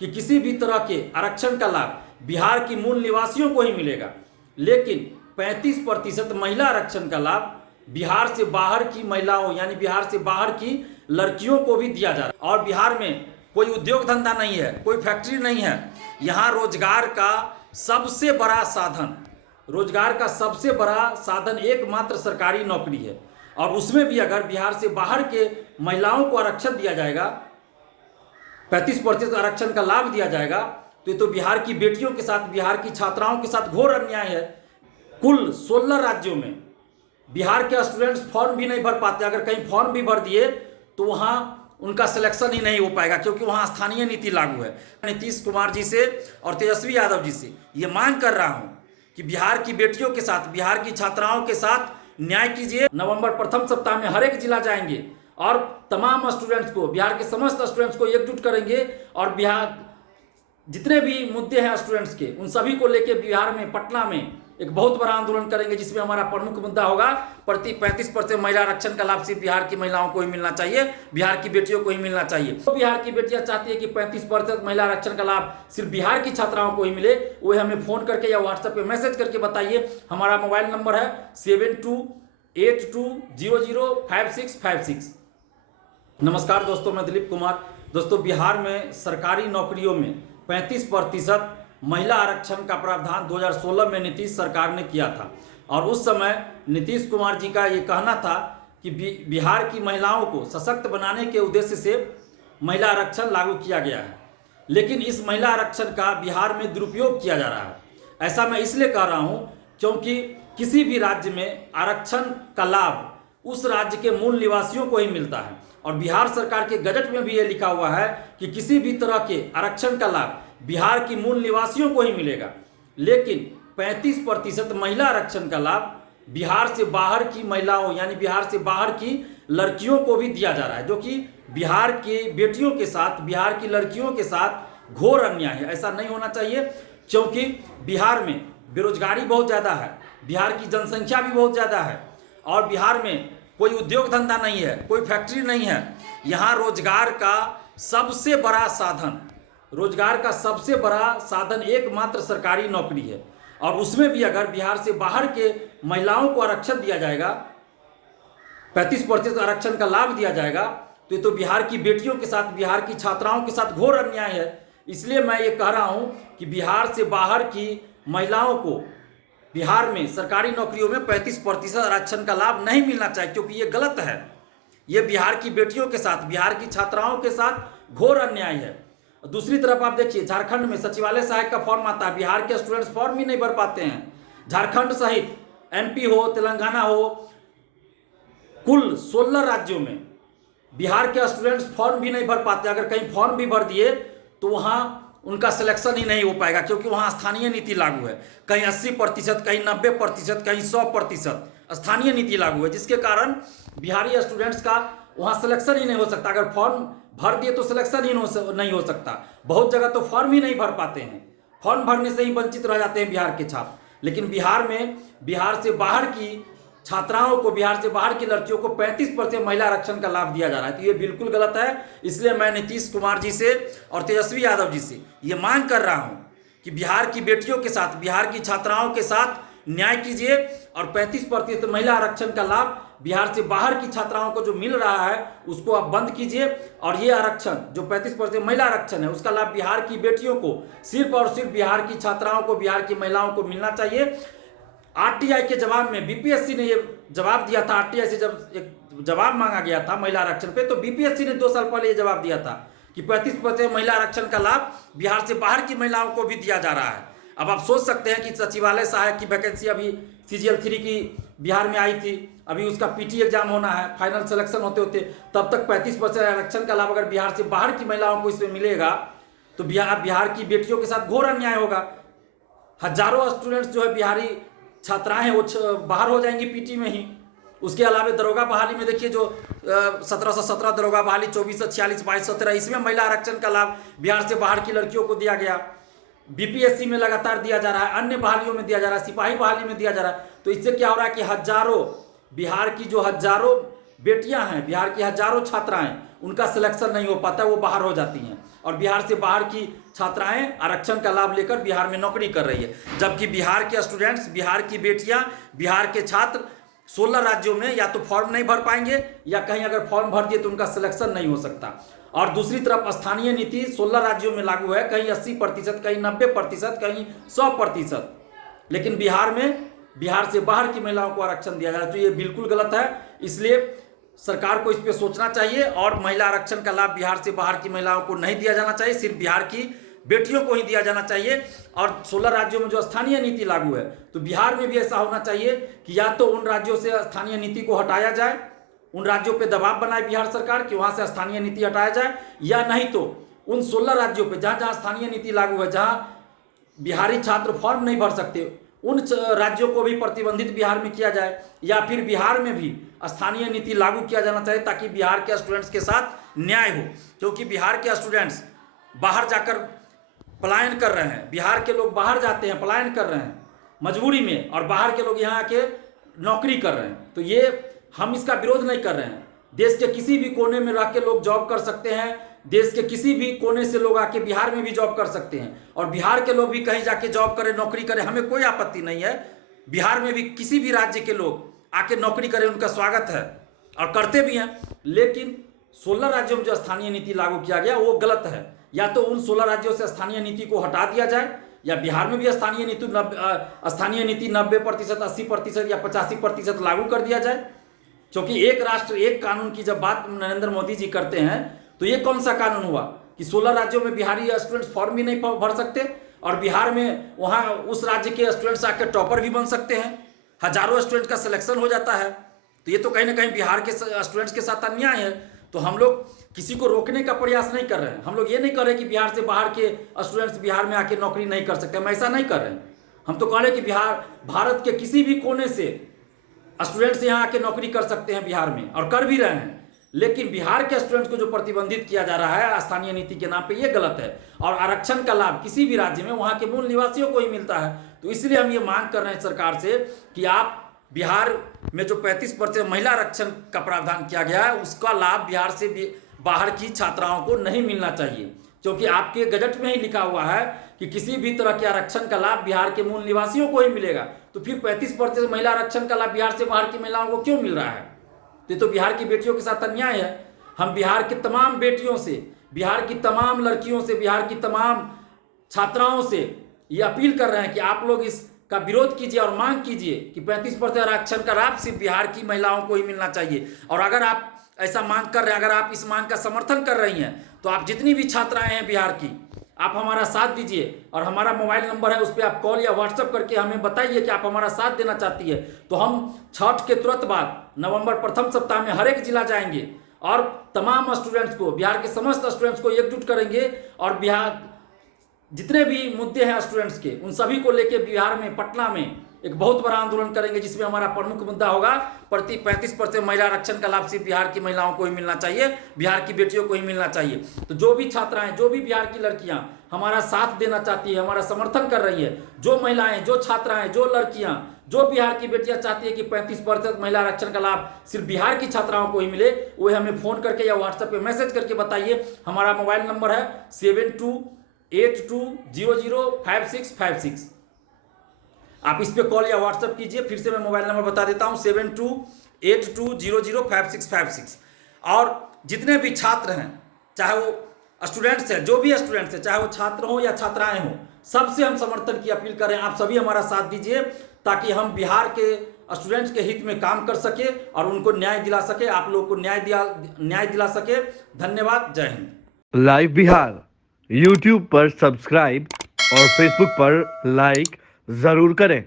कि किसी भी तरह के आरक्षण का लाभ बिहार की मूल निवासियों को ही मिलेगा, लेकिन 35% महिला आरक्षण का लाभ बिहार से बाहर की महिलाओं यानी बिहार से बाहर की लड़कियों को भी दिया जा रहा है। और बिहार में कोई उद्योग धंधा नहीं है, कोई फैक्ट्री नहीं है। यहाँ रोजगार का सबसे बड़ा साधन एकमात्र सरकारी नौकरी है। और उसमें भी अगर बिहार से बाहर के महिलाओं को आरक्षण दिया जाएगा, 35% आरक्षण का लाभ दिया जाएगा, तो ये तो बिहार की बेटियों के साथ, बिहार की छात्राओं के साथ घोर अन्याय है। कुल 16 राज्यों में बिहार के स्टूडेंट्स फॉर्म भी नहीं भर पाते। अगर कहीं फॉर्म भी भर दिए तो वहाँ उनका सिलेक्शन ही नहीं हो पाएगा, क्योंकि वहाँ स्थानीय नीति लागू है। नीतीश कुमार जी से और तेजस्वी यादव जी से ये मांग कर रहा हूँ कि बिहार की बेटियों के साथ, बिहार की छात्राओं के साथ न्याय कीजिए। नवंबर प्रथम सप्ताह में हर एक जिला जाएंगे और तमाम स्टूडेंट्स को, बिहार के समस्त स्टूडेंट्स को एकजुट करेंगे और बिहार जितने भी मुद्दे हैं स्टूडेंट्स के, उन सभी को लेके बिहार में, पटना में एक बहुत बड़ा आंदोलन करेंगे, जिसमें हमारा प्रमुख मुद्दा होगा 35% महिला आरक्षण का लाभ सिर्फ बिहार की महिलाओं को ही मिलना चाहिए, बिहार की बेटियों को ही मिलना चाहिए। तो बिहार की बेटियां चाहती है कि 35% महिला आरक्षण का लाभ सिर्फ बिहार की छात्राओं को ही मिले, वो हमें फोन करके या व्हाट्सएप पे मैसेज करके बताइए। हमारा मोबाइल नंबर है 7282005656। नमस्कार दोस्तों, मैं दिलीप कुमार। दोस्तों, बिहार में सरकारी नौकरियों में 35% महिला आरक्षण का प्रावधान 2016 में नीतीश सरकार ने किया था। और उस समय नीतीश कुमार जी का ये कहना था कि बिहार की महिलाओं को सशक्त बनाने के उद्देश्य से महिला आरक्षण लागू किया गया है। लेकिन इस महिला आरक्षण का बिहार में दुरुपयोग किया जा रहा है। ऐसा मैं इसलिए कह रहा हूँ क्योंकि किसी भी राज्य में आरक्षण का लाभ उस राज्य के मूल निवासियों को ही मिलता है। और बिहार सरकार के गजट में भी ये लिखा हुआ है कि किसी भी तरह के आरक्षण का लाभ बिहार की मूल निवासियों को ही मिलेगा, लेकिन 35% महिला आरक्षण का लाभ बिहार से बाहर की महिलाओं यानी बिहार से बाहर की लड़कियों को भी दिया जा रहा है, जो कि बिहार की बेटियों के साथ, बिहार की लड़कियों के साथ घोर अन्याय है। ऐसा नहीं होना चाहिए, क्योंकि बिहार में बेरोजगारी बहुत ज़्यादा है, बिहार की जनसंख्या भी बहुत ज़्यादा है और बिहार में कोई उद्योग धंधा नहीं है, कोई फैक्ट्री नहीं है। यहाँ रोजगार का सबसे बड़ा साधन एकमात्र सरकारी नौकरी है। और उसमें भी अगर बिहार से बाहर के महिलाओं को आरक्षण दिया जाएगा, 35% आरक्षण का लाभ दिया जाएगा, तो ये तो बिहार की बेटियों के साथ, बिहार की छात्राओं के साथ घोर अन्याय है। इसलिए मैं ये कह रहा हूँ कि बिहार से बाहर की महिलाओं को बिहार में सरकारी नौकरियों में 35% आरक्षण का लाभ नहीं मिलना चाहिए, क्योंकि ये गलत है। ये बिहार की बेटियों के साथ, बिहार की छात्राओं के साथ घोर अन्याय है। दूसरी तरफ आप देखिए, झारखंड में सचिवालय सहायक का फॉर्म आता है, बिहार के स्टूडेंट्स फॉर्म ही नहीं भर पाते हैं। झारखंड सहित एमपी हो, तेलंगाना हो, कुल 16 राज्यों में बिहार के स्टूडेंट्स फॉर्म भी नहीं भर पाते। अगर कहीं फॉर्म भी भर दिए तो वहाँ उनका सिलेक्शन ही नहीं हो पाएगा, क्योंकि वहाँ स्थानीय नीति लागू है। कहीं 80%, कहीं 90%, कहीं 100% स्थानीय नीति लागू है, जिसके कारण बिहारी स्टूडेंट्स का वहाँ सिलेक्शन ही नहीं हो सकता। अगर फॉर्म भर दिए तो सिलेक्शन ही नहीं हो सकता। बहुत जगह तो फॉर्म ही नहीं भर पाते हैं, फॉर्म भरने से ही वंचित रह जाते हैं बिहार के छात्र। लेकिन बिहार में बिहार से बाहर की छात्राओं को, बिहार से बाहर की लड़कियों को 35% महिला आरक्षण का लाभ दिया जा रहा है, तो ये बिल्कुल गलत है। इसलिए मैं नीतीश कुमार जी से और तेजस्वी यादव जी से ये मांग कर रहा हूँ कि बिहार की बेटियों के साथ, बिहार की छात्राओं के साथ न्याय कीजिए और 35% महिला आरक्षण का लाभ बिहार से बाहर की छात्राओं को जो मिल रहा है उसको आप बंद कीजिए। और ये आरक्षण जो 35% महिला आरक्षण है, उसका लाभ बिहार की बेटियों को, सिर्फ और सिर्फ बिहार की छात्राओं को, बिहार की महिलाओं को मिलना चाहिए। आरटीआई के जवाब में बीपीएससी ने ये जवाब दिया था। आरटीआई से जब एक जवाब मांगा गया था महिला आरक्षण पे, तो बीपीएससी ने 2 साल पहले ये जवाब दिया था कि 35% महिला आरक्षण का लाभ बिहार से बाहर की महिलाओं को भी दिया जा रहा है। अब आप सोच सकते हैं कि सचिवालय सहायक की वैकेंसी अभी CGL 3 की बिहार में आई थी, अभी उसका PT एग्जाम होना है, फाइनल सिलेक्शन होते होते तब तक 35% आरक्षण का लाभ अगर बिहार से बाहर की महिलाओं को इसमें मिलेगा तो बिहार की बेटियों के साथ घोर अन्याय होगा। हजारों स्टूडेंट्स जो है बिहारी छात्राएं हैं, वो बाहर हो जाएंगी PT में ही। उसके अलावा दरोगा बहाली में देखिए, जो 1717 दरोगा बहाली, 2446, 2217, इसमें महिला आरक्षण का लाभ बिहार से बाहर की लड़कियों को दिया गया। बीपीएससी में लगातार दिया जा रहा है, अन्य बहालियों में दिया जा रहा है, सिपाही बहाली में दिया जा रहा है। तो इससे क्या हो रहा है कि बिहार की जो हजारों बेटियां हैं, बिहार की हजारों छात्राएं, उनका सिलेक्शन नहीं हो पाता, वो बाहर हो जाती हैं। और बिहार से बाहर की छात्राएं आरक्षण का लाभ लेकर बिहार में नौकरी कर रही है, जबकि बिहार के स्टूडेंट्स, बिहार की बेटियां, बिहार के छात्र 16 राज्यों में या तो फॉर्म नहीं भर पाएंगे या कहीं अगर फॉर्म भर दिए तो उनका सिलेक्शन नहीं हो सकता। और दूसरी तरफ स्थानीय नीति 16 राज्यों में लागू है, कहीं 80%, कहीं 90%, कहीं 100%, लेकिन बिहार में, बिहार से बाहर की महिलाओं को आरक्षण दिया जा रहा है। तो ये बिल्कुल गलत है, इसलिए सरकार को इस पर सोचना चाहिए और महिला आरक्षण का लाभ बिहार से बाहर की महिलाओं को नहीं दिया जाना चाहिए, सिर्फ बिहार की बेटियों को ही दिया जाना चाहिए। और 16 राज्यों में जो स्थानीय नीति लागू है, तो बिहार में भी ऐसा होना चाहिए कि या तो उन राज्यों से स्थानीय नीति को हटाया जाए, उन राज्यों पे दबाव बनाए बिहार सरकार कि वहां से स्थानीय नीति हटाया जाए, या नहीं तो उन 16 राज्यों पे जहां जहां स्थानीय नीति लागू है, जहां बिहारी छात्र फॉर्म नहीं भर सकते, उन राज्यों को भी प्रतिबंधित बिहार में किया जाए, या फिर बिहार में भी स्थानीय नीति लागू किया जाना चाहिए ताकि बिहार के स्टूडेंट्स के साथ न्याय हो। क्योंकि बिहार के स्टूडेंट्स बाहर जाकर पलायन कर रहे हैं, बिहार के लोग बाहर जाते हैं, पलायन कर रहे हैं मजबूरी में, और बाहर के लोग यहाँ आके नौकरी कर रहे हैं। तो ये हम इसका विरोध नहीं कर रहे हैं। देश के किसी भी कोने में रह के लोग जॉब कर सकते हैं, देश के किसी भी कोने से लोग आके बिहार में भी जॉब कर सकते हैं, और बिहार के लोग भी कहीं जाके जॉब करें, नौकरी करें, हमें कोई आपत्ति नहीं है। बिहार में भी किसी भी राज्य के लोग आके नौकरी करें, उनका स्वागत है और करते भी हैं। लेकिन 16 राज्यों में जो स्थानीय नीति लागू किया गया वो गलत है। या तो उन 16 राज्यों से स्थानीय नीति को हटा दिया जाए, या बिहार में भी स्थानीय नीति 90%, 80% या 85% लागू कर दिया जाए। क्योंकि एक राष्ट्र एक कानून की जब बात नरेंद्र मोदी जी करते हैं, तो ये कौन सा कानून हुआ कि 16 राज्यों में बिहारी स्टूडेंट्स फॉर्म भी नहीं भर सकते, और बिहार में वहाँ उस राज्य के स्टूडेंट्स आकर टॉपर भी बन सकते हैं, हजारों स्टूडेंट का सिलेक्शन हो जाता है। तो ये तो कहीं ना कहीं बिहार के स्टूडेंट्स के साथ अन्याय है। तो हम लोग किसी को रोकने का प्रयास नहीं कर रहे हैं। हम लोग ये नहीं कर रहे कि बिहार से बाहर के स्टूडेंट्स बिहार में आके नौकरी नहीं कर सकते, हम ऐसा नहीं कर रहे हैं। हम तो कह रहे हैं कि भारत के किसी भी कोने से स्टूडेंट्स यहाँ आके नौकरी कर सकते हैं बिहार में, और कर भी रहे हैं। लेकिन बिहार के स्टूडेंट्स को जो प्रतिबंधित किया जा रहा है स्थानीय नीति के नाम पे, ये गलत है। और आरक्षण का लाभ किसी भी राज्य में वहाँ के मूल निवासियों को ही मिलता है। तो इसलिए हम ये मांग कर रहे हैं सरकार से कि आप बिहार में जो 35% महिला आरक्षण का प्रावधान किया गया है, उसका लाभ बिहार से बाहर की छात्राओं को नहीं मिलना चाहिए। क्योंकि आपके गजट में ही लिखा हुआ है कि किसी भी तरह के आरक्षण का लाभ बिहार के मूल निवासियों को ही मिलेगा। तो फिर 35% महिला आरक्षण का लाभ बिहार से बाहर की महिलाओं को क्यों मिल रहा है? तो बिहार की बेटियों के साथ अन्याय है। हम बिहार की तमाम बेटियों से, बिहार की तमाम लड़कियों से, बिहार की तमाम छात्राओं से ये अपील कर रहे हैं कि आप लोग इसका विरोध कीजिए और मांग कीजिए कि 35% आरक्षण का लाभ सिर्फ बिहार की महिलाओं को ही मिलना चाहिए। और अगर आप ऐसा मांग कर रहे हैं, अगर आप इस मांग का समर्थन कर रही हैं, तो आप जितनी भी छात्राएं हैं बिहार की, आप हमारा साथ दीजिए। और हमारा मोबाइल नंबर है, उस पर आप कॉल या व्हाट्सएप करके हमें बताइए कि आप हमारा साथ देना चाहती है। तो हम छठ के तुरंत बाद नवंबर प्रथम सप्ताह में हर एक जिला जाएंगे और तमाम स्टूडेंट्स को, बिहार के समस्त स्टूडेंट्स को एकजुट करेंगे, और बिहार जितने भी मुद्दे हैं स्टूडेंट्स के, उन सभी को लेके बिहार में, पटना में एक बहुत बड़ा आंदोलन करेंगे, जिसमें हमारा प्रमुख मुद्दा होगा 35% महिला आरक्षण का लाभ सिर्फ बिहार की महिलाओं को ही मिलना चाहिए, बिहार की बेटियों को ही मिलना चाहिए। तो जो भी छात्राएं, जो भी बिहार की लड़कियां हमारा साथ देना चाहती है, हमारा समर्थन कर रही है, जो महिलाएं, जो छात्राएं, जो लड़कियां, जो बिहार की बेटियां चाहती है कि 35% महिला आरक्षण का लाभ सिर्फ बिहार की छात्राओं को ही मिले, वो हमें फोन करके या व्हाट्सएप पे मैसेज करके बताइए। हमारा मोबाइल नंबर है 7282005656। आप इस पे कॉल या व्हाट्सएप कीजिए। फिर से मैं मोबाइल नंबर बता देता हूँ 7282005656। और जितने भी छात्र हैं, चाहे वो स्टूडेंट्स हैं, जो भी स्टूडेंट्स हैं, चाहे वो छात्र हो या छात्राएं हो, सबसे हम समर्थन की अपील करें। आप सभी हमारा साथ दीजिए ताकि हम बिहार के स्टूडेंट्स के हित में काम कर सके और उनको न्याय दिला सके, आप लोगों को न्याय दिला सके। धन्यवाद। जय हिंद। लाइव बिहार यूट्यूब पर सब्सक्राइब और फेसबुक पर लाइक जरूर करें।